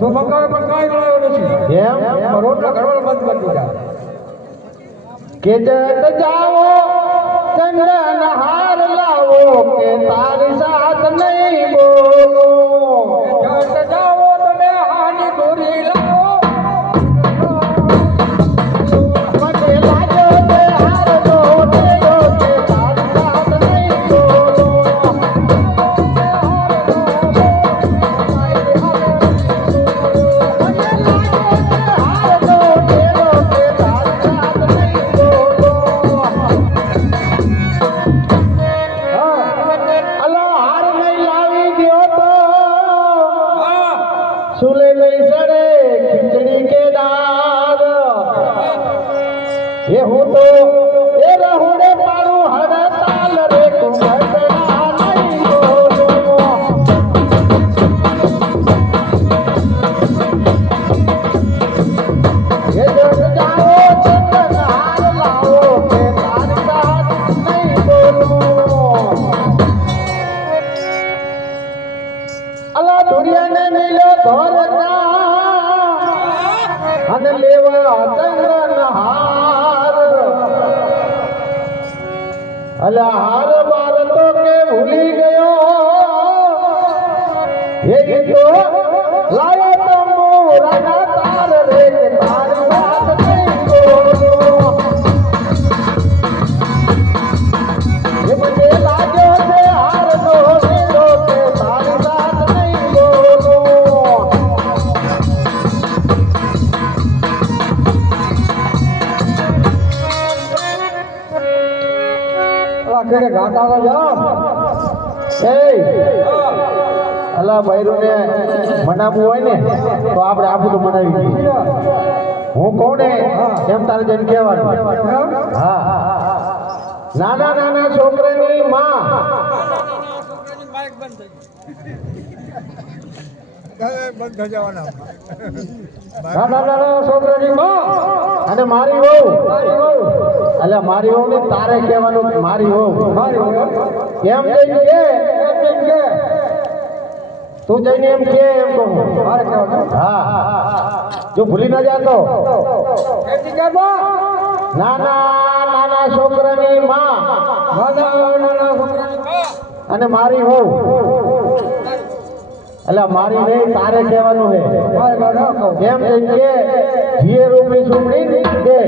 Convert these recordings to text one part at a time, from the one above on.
તો મંગાવે પણ કાંઈ લાવ્યો નથી. એમ રોટલા ઘડવાનું બંધ કરી દીધા. કે જટ જાઓ ચંદન હાર લાવો કે તારી સાથ નહીં બોલો. જટ જાઓ તમે હાની દોરી લાવો. મને લાજો તે હાર દો દેજો કે તારી સાથ નહીં બોલો. સુલે લઈ સડે ખીચડી કે દાદ એ હું તો એ રહુડે પાડું હડતાલ રે કુંભટના નહીં બોલો. એ જગ જાઓ ચંદન હાર લાવો કે તારી સાથ નહીં બોલો. અલા ધુરિયાને મિલ્યો ધોરના અને લેવા ચંદન હાર. અલા હાર બાર તો કે ભૂલી ગયો એ ગીતો લાયો તો મોરાના તાર રે કે તારી વાત નહીં બોલો. એ મને લાગ્યો છે હાર નો વેલો કે તારી વાત નહીં બોલો. ઘરે ઘાટાવા જાઓ. એ અલા બૈરુને મનાવવું હોય ને તો આપણે આ બધું મનાવી દઈએ. હું કોને એમ તારે જઈને કહેવાનું. હા નાના નાના છોકરાની માં બંધ થઈ જવાના. નાના નાના છોકરાની માં અને મારી વહુ એટલે મારી વહુ ને તારે કહેવાનું મારી વહુ. મારી એમ જઈને કે તું જઈને એમ કે એમ કહું. મારે કહેવાનું. હા જો ભૂલી ના જાતો. નાના નાના છોકરાની માં અને મારી વહુ એટલે મારી નહીં તારે કહેવાનું છે. એમ જઈને કે જીએ રૂપની સુમડી દે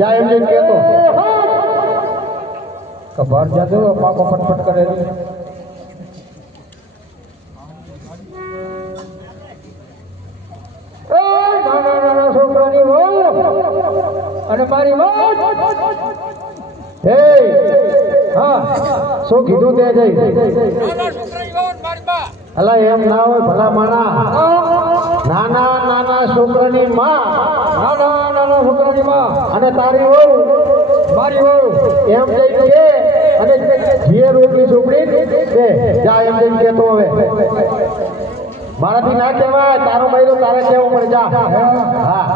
જા એમ જઈને કહેતો. બહાર જતો પાકો ફટફટ કરેલી. નાના નાના છોકરાની વહુ અને મારી વહુ. હે હા શું કીધું તે જઈ. અલા એમ ના હોય ભલા માણા. નાના નાના છોકરાની માં નાના નાના છોકરાની માં અને તારી વહુ મારી વહુ. એમ જઈને કે અને જીએ રોટલી સુપડી દે જા એમ જઈને કહેતો. હવે મારાથી ના કહેવાય તારો બૈરો તારે કહેવું પડે જા. હા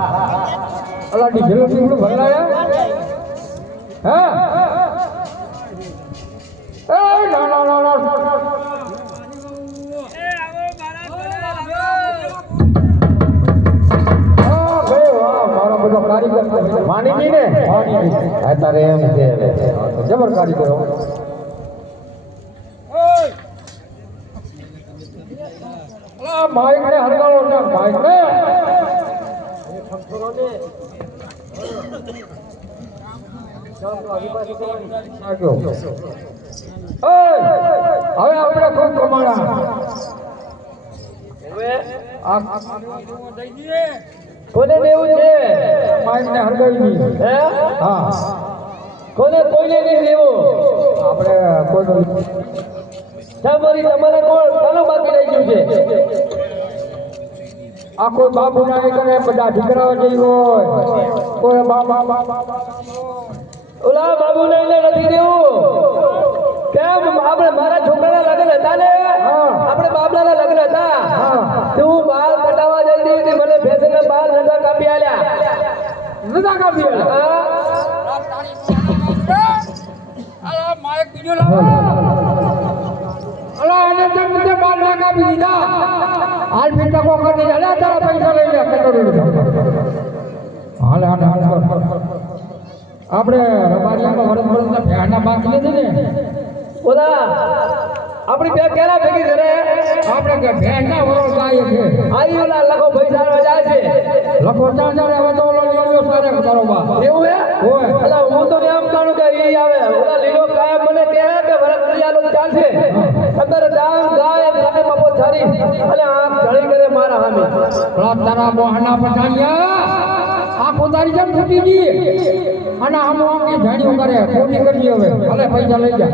અલા ડીઝલ ડીઝલ ભરલાયા. હા એ નાના નાના માની ગઈ ને તારે એમ છે જબર કારીગરો. માઇક ને હરગાવો ને માઇક ને હવે આપણે ખૂબ કમાણા. કોને દેવું છે માઇક ને હરગાવી. હા કોને કોઈને નહીં દેવું. આપણે કોઈ તમારી તમારે કોણ ચાલો બાકી રહી ગયું છે. આ કોઈ બાપુ ના કરે બધા દીકરાઓ જઈ હોય કોઈ ઓલા બાબુ ને નથી દેવું. કેમ આપણે મારા છોકરાના લગ્ન હતા ને આપણે બાબલાના લગ્ન હતા. તું બાલ કટાવા જલ્દી હતી મને ભેંસના બાલ નતા કાપી આલ્યા. નતા કાપી આલ્યા. માઇક બીજો લાવો. અલા અને જમ બાલ ના કાપી દીધા. હાલ ફીટા કો કરી દે અલ્યા તારા પૈસા લઈ લે હાલે હાલે હાલે આપણે રબારિયામાં વરસ ભેણના બાકી નથી ને ઓલા આપણી બે કેરા ભેગી કરે આપણે કે ભેણના વરસ જાય છે આઈ ઓલા લખો પૈસા જાય છે લખો ચાંચાને હવે તો ઓલો લીલો સારે તારો બા એવું હે ઓય અલા હું તો એમ જાણું કે ઈ આવે ઓલા લીલો કાયમ મને કહે કે વરસ ત્રિયાનો ચાલશે અંદર ડાંગ ગાય ગાય બાપો થારી અલે આંખ જળી કરે મારા સામે તારા મોહના પછાણિયા આ પોતાની જેમ ફૂટી ગઈ અને આમ આંકી જાણ્યું કરે ખોટી કરજી હવે ભલે પૈસા લઈ જા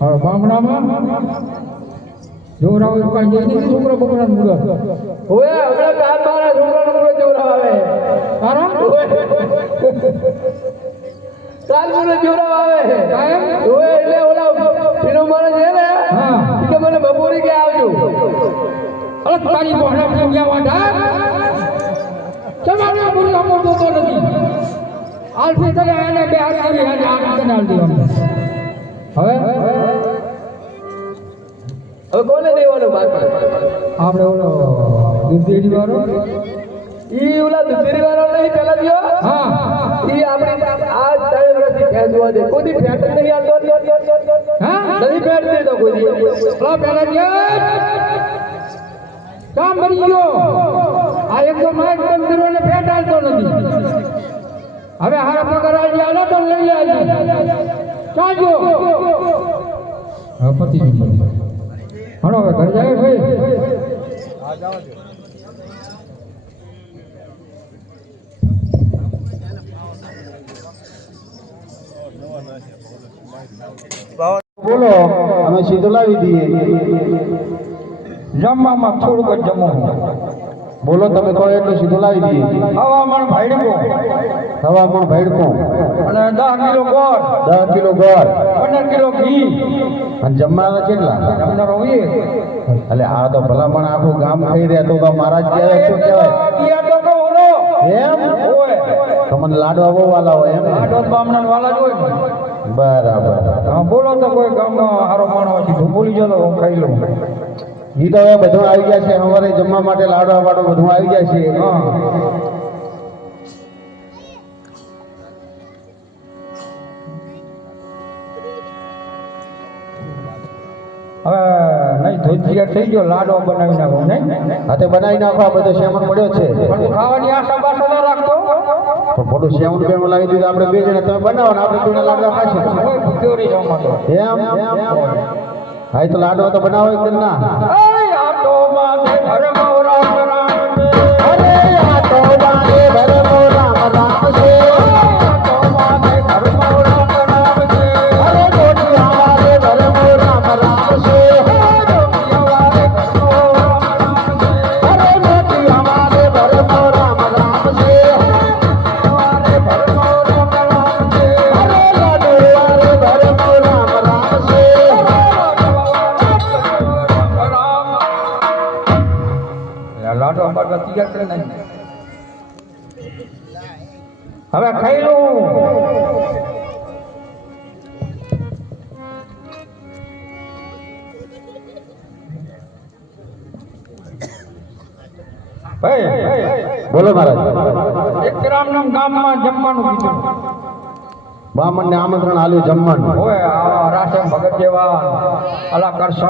હવે બામણામાં જોરાવ કાંઈ જઈ નહીં છોકરો બકરા મુગર ઓએ હમણાં કામ મારા છોકરાનો પૂરો જોરાવ આવે તારા કાલ પૂરો જોરાવ આવે કાયમ ઓએ એટલે ઓલા પીનો મારે છે ને હા કે મને બપોરી કે આવજો અરે તારી મોહના પછાણિયા વાડા તમારે પૂરી અમર તો નથી આલફી તને એને બે હાથ કરી અને આ તને આલ દેવાનું હવે હવે કોને દેવાનું બાકી આપણે ઓલો દૂધેરી વાળો ઈ ઓલા દુધેરી વાળો નહીં પેલા દિયો હા ઈ આપણી આ 3 વર્ષથી ફેંસવા દે કોઈ દી ફેંસ નહીં આવતો હા નથી ફેંસ દેતો કોઈ દી પેલા કામ ભરી ગયો આ એક તો માઇક બંધ કર્યો ને ફેટ આવતો નથી હવે હારા પગાર આજે આલો તો લઈ લે આજે ચાજો હા પતિ હણો હવે ઘર જાય ભાઈ બોલો અમે સીધું લાવી દઈએ જમવામાં થોડુંક જ જમો બોલો તમે કહો એટલું સીધું લાવી દઈએ હવામાન ભાડકો હવામણ ભેડકો અને 10 કિલો ગોળ 10 કિલો ગોળ 15 કિલો ઘી અને જમવાના કેટલા જમનારો હોય એટલે આ તો ભલામણ આખું ગામ ખાઈ રહ્યા તો મહારાજ કહેવાય શું કહેવાય દિયા તો કહો રો એમ ઓય તમને લાડવા બહુ વાલા હોય એમ ને? આડોદ બામણા વાલા જ હોય ને બરાબર હા બોલો તો કોઈ ગામમાં હારો માણસ છે હું ભૂલી જતો હું ખાઈ લઉં ઈ તો હવે બધું આવી ગયા છે અમારે જમવા માટે લાડવા વાડો બધું આવી ગયા છે હા હવે નહીં ધોતિયા થઈ ગયો લાડવા બનાવી નાખો નહીં હાથે બનાવી નાખો આ બધો શ્યામણ પડ્યો છે પણ તું ખાવાની આશા બાશા ના રાખતો પણ થોડું શ્યામણ બેમણ લાવી દીધું આપણે બે જણા તમે બનાવો ને આપણે બેના લાડવા ખાશું કોઈ ભૂખ્યો રહી જમવા તો એમ હા ઈ તો લાડવા તો બનાવો એકદમ ના આ તો માથે ઘરમાં રામ રામ છે. અરે આ તો વારે ભરમો રામ રામ છે આ તો માથે ઘરમાં રામ રામ છે. અરે ગોટિયા વારે ભરમો રામ રામ છે સવારે ઘરમાં રામ રામ છે. અરે ગોટિયા વારે ભરમો રામ રામ છે સવારે ઘરમાં રામ રામ છે. અરે લાડુ વારે ભરમો રામ રામ છે લાડો બાડવા તૈયાર કરે નહીં હવે ખાઈ લઉં ભાઈ બોલો મહારાજ એક રામનામ ગામમાં જમવાનું કીધું બ્રાહ્મણને આમંત્રણ આલ્યું જમવાનું હોય આ રાસેમ ભગત જેવા અલા કરશન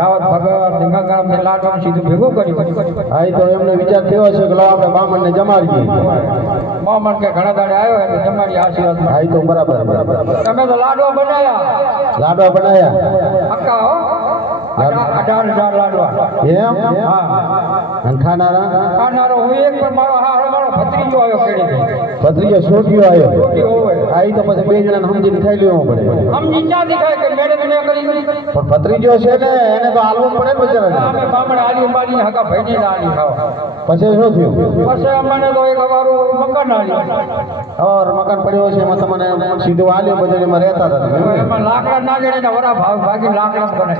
રાવત ભગત ધીંગાગામ ને લાડવાનું સીધું ભેગું કર્યું હા ઈ તો એમને વિચાર થયો છે કે લો આપણે બ્રાહ્મણને જમાડીએ મામણ કે ઘણા દાડે આવ્યો એટલે જમાડી આશીર્વાદ હા ઈ તો બરાબર તમે તો લાડવા બનાયા લાડવા બનાયા અક્કા હો 18 લાડવા એમ હા અને ખાનારા ખાનારો હું એક પણ મારો મારો ભત્રીજો આવ્યો કેડી ભત્રીજો છોકરીઓ આવ્યો છોટી હોય હા ઈ તો પછી બે જણાને સમજીને ખાઈ લેવું પડે સમજી ક્યાંથી થાય કે મેડમ ને કરી પણ ભત્રીજો છે ને એને તો હાલવું પડે ને બિચારાને અમે બામણ આલી ઉંબાડી હકા ભાઈની ના આલી ખાવ પછી શું થયું પછી અમને તો એક અમારું મકાન આલી ઓર મકાન પડ્યો છે એમાં તમને સીધું આલ્યું બધું એમાં રહેતા હતા તમે એમાં લાકડા ના જણે ને વરા ભાગી લાકડા બને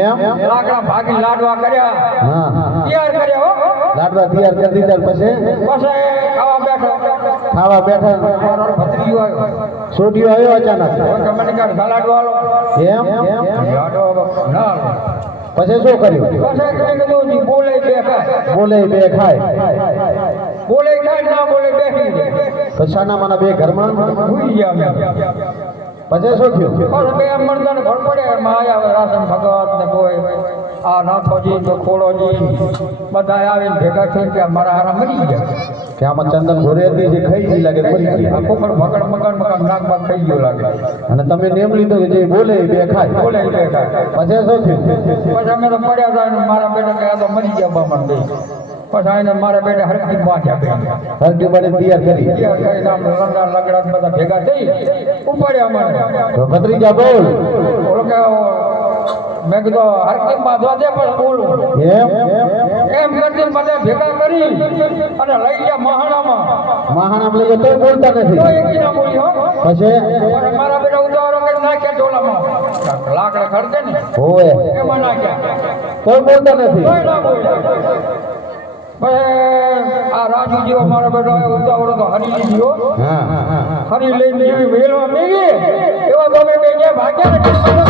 એમ લાકડા ભાગી લાડવા કર્યા હા તૈયાર કર્યા હો લાડવા તૈયાર કરી દીધા પછી પછી ખાવા બેઠો ખાવા બેઠા મારો ભત્રીજો આવ્યો સોઢિયો આવ્યો અચાનક તો મને કાઢ ગલાડો આલો એમ લાડો ના પછી શું કર્યું પછી કીધું જી બોલે બે ખાય બોલે બે ખાય બોલે ખાય ના બોલે બેસી તો સાનામાના બે ઘરમાં ભૂઈ ગયા અમે પછી શું થયું પણ બે મરદાને ઘર પડે એમાં આયા રાશન ભગત ને કોઈ આ નાથોજી તો ખોડોજી બધા આવીને ભેગા થઈને કે મારા હારા મરી ગયા કે આમાં ચંદન ઘોરે હતી જે ખાઈ ગઈ લાગે મરી ગઈ આખો પણ મકડ મકડ નાક બાગ થઈ ગયો લાગે અને તમે નેમ લીધો કે જે બોલે એ બે ખાય બોલે બે ખાય પછી શું થયું પછી અમે તો પડ્યા હતા અને મારા બેટા કે આ તો મરી ગયા બામણ બે પછી આને મારા બેટા હરકી બાંધ્યા હરકી બાને તૈયાર કરી લગડા બધા ભેગા થઈ ઉપાડ્યા મને તો ભત્રીજા બોલ ઓલો કે મેં કીધું હરકી બાંધવા દે પણ બોલું એમ એમ કરીને મને ભેગા કરી અને લઈ ગયા મહાણામાં મહાનામ લઈ તો બોલતા તો નથી એકી ના બોલી હો પછી અને મારા બેટા ઉતાવળો કરી નાખ્યા ઢોલામાં લાકડા ખર્ચે ને હોવે એમાં નાખ્યા તો બોલતા નથી કોઈ ના બોલ્યા પછી આ રાજુ જેવો મારા બેટો ઉતાવળો તો હરી લીધો હા હરી લઈને જેવી વેલવા મેગી એવા ગમે બે ભાગ્યા ને